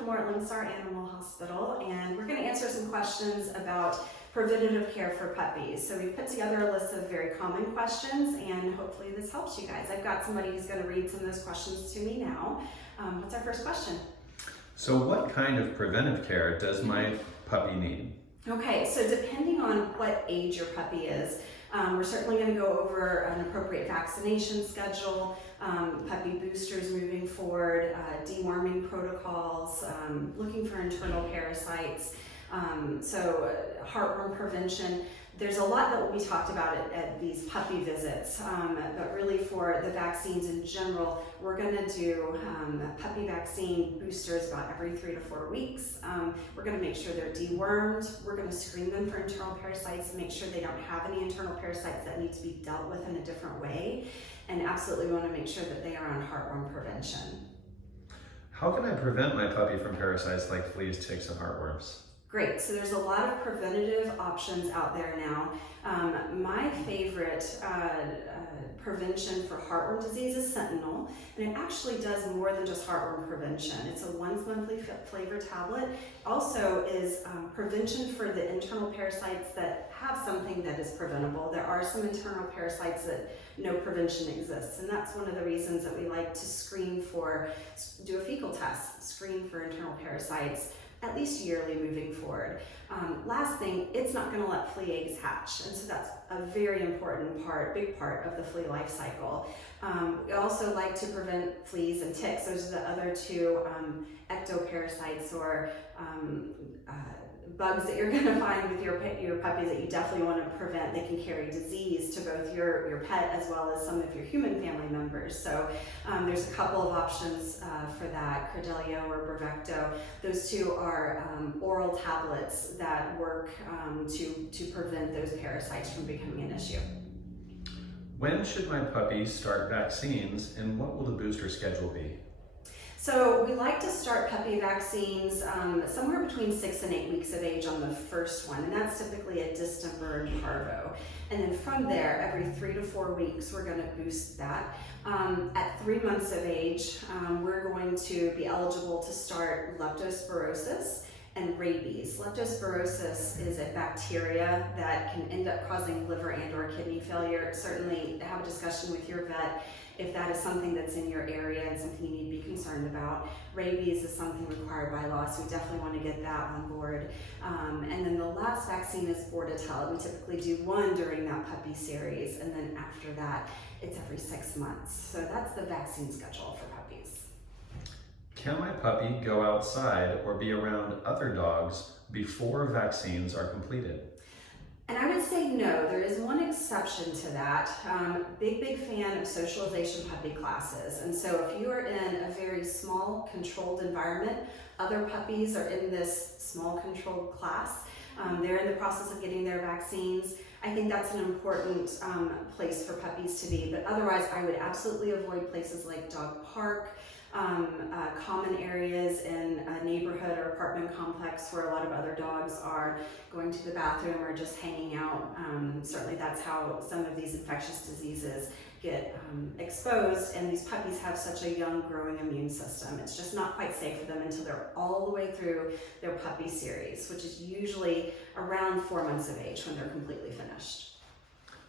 Dr. Moore at Lone Star Animal Hospital, and we're going to answer some questions about preventative care for puppies. So we've put together a list of very common questions, and hopefully this helps you guys. I've got somebody who's going to read some of those questions to me now. What's our first question? So what kind of preventive care does my puppy need? Okay, so depending on what age your puppy is, we're certainly going to go over an appropriate vaccination schedule, puppy boosters moving forward, deworming protocols, looking for internal parasites, so heartworm prevention. There's a lot that will be talked about at these puppy visits, but really for the vaccines in general, we're going to do puppy vaccine boosters about every 3 to 4 weeks. We're going to make sure they're dewormed. We're going to screen them for internal parasites and make sure they don't have any internal parasites that need to be dealt with in a different way. And absolutely we want to make sure that they are on heartworm prevention. How can I prevent my puppy from parasites like fleas, ticks, and heartworms? Great, so there's a lot of preventative options out there now. My favorite prevention for heartworm disease is Sentinel, and it actually does more than just heartworm prevention. It's a once monthly flavor tablet. Also is prevention for the internal parasites that have something that is preventable. There are some internal parasites that no prevention exists, and that's one of the reasons that we like to do a fecal test, screen for internal parasites, at least yearly moving forward. Last thing, it's not going to let flea eggs hatch, and so that's a very important big part of the flea life cycle. We also like to prevent fleas and ticks. Those are the other two ectoparasites or bugs that you're going to find with your puppies that you definitely want to prevent. They can carry disease to both your pet as well as some of your human family members. So there's a couple of options for that, Credelio or Brevecto. Those two are oral tablets that work to prevent those parasites from becoming an issue. When should my puppy start vaccines, and what will the booster schedule be? So we like to start puppy vaccines somewhere between 6 and 8 weeks of age on the first one, and that's typically a distant bird parvo. And then from there, every 3 to 4 weeks, we're going to boost that. At 3 months of age, we're going to be eligible to start leptospirosis and rabies. Leptospirosis is a bacteria that can end up causing liver and or kidney failure. Certainly have a discussion with your vet if that is something that's in your area and something you need to be concerned about. Rabies is something required by law, so we definitely want to get that on board. And then the last vaccine is Bordetella. We typically do one during that puppy series, and then after that, it's every 6 months. So that's the vaccine schedule for puppies. Can my puppy go outside or be around other dogs before vaccines are completed? And I would say no. There is one exception to that. Big fan of socialization puppy classes. And so if you are in a very small, controlled environment, other puppies are in this small, controlled class. They're in the process of getting their vaccines. I think that's an important place for puppies to be. But otherwise, I would absolutely avoid places like dog park, common areas in a neighborhood or apartment complex where a lot of other dogs are going to the bathroom or just hanging out. Certainly that's how some of these infectious diseases get exposed, and these puppies have such a young growing immune system. It's just not quite safe for them until they're all the way through their puppy series, which is usually around 4 months of age when they're completely finished.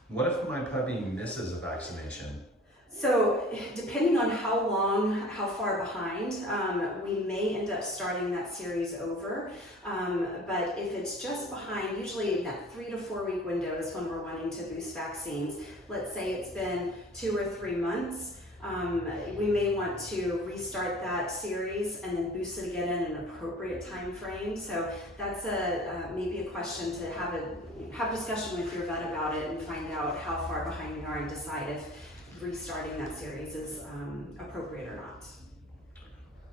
What if my puppy misses a vaccination? So depending on how far behind, we may end up starting that series over. But if it's just behind, usually in that 3 to 4 week window is when we're wanting to boost vaccines. Let's say it's been 2 or 3 months. We may want to restart that series and then boost it again in an appropriate time frame. So that's maybe a question to have a discussion with your vet about it and find out how far behind we are and decide if restarting that series is appropriate or not.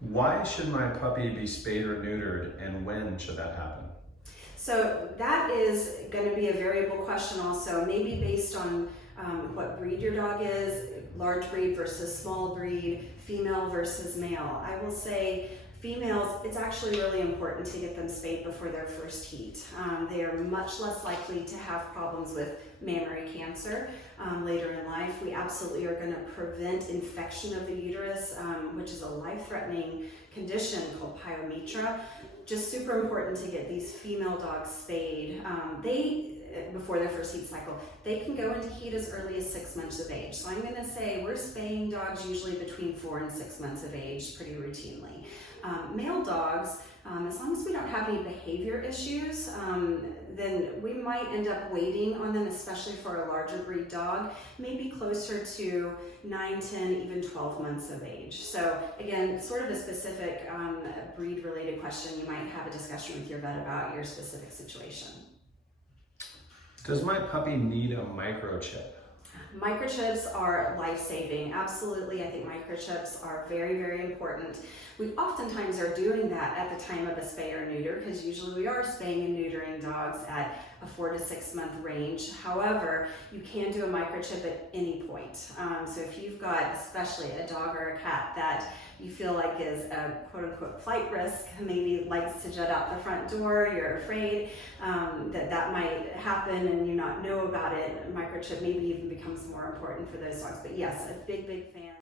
Why should my puppy be spayed or neutered, and when should that happen? So that is going to be a variable question also, maybe based on what breed your dog is, large breed versus small breed, female versus male. I will say Females, it's actually really important to get them spayed before their first heat. They are much less likely to have problems with mammary cancer later in life. We absolutely are going to prevent infection of the uterus, which is a life-threatening condition called pyometra. Just super important to get these female dogs spayed. Before their first heat cycle. They can go into heat as early as 6 months of age. So I'm going to say we're spaying dogs usually between 4 and 6 months of age pretty routinely. Male dogs, as long as we don't have any behavior issues, then we might end up waiting on them, especially for a larger breed dog, maybe closer to 9, 10, even 12 months of age. So again, sort of a specific breed related question. You might have a discussion with your vet about your specific situation. Does my puppy need a microchip? Microchips are life-saving. Absolutely, I think microchips are very, very important. We oftentimes are doing that at the time of a spay or neuter, because usually we are spaying and neutering dogs at a 4 to 6 month range. However, you can do a microchip at any point. So if you've got especially a dog or a cat that you feel like is a quote-unquote flight risk, maybe likes to jet out the front door, you're afraid that might happen and you not know about it, a microchip maybe even becomes more important for those dogs. But yes, a big, big fan.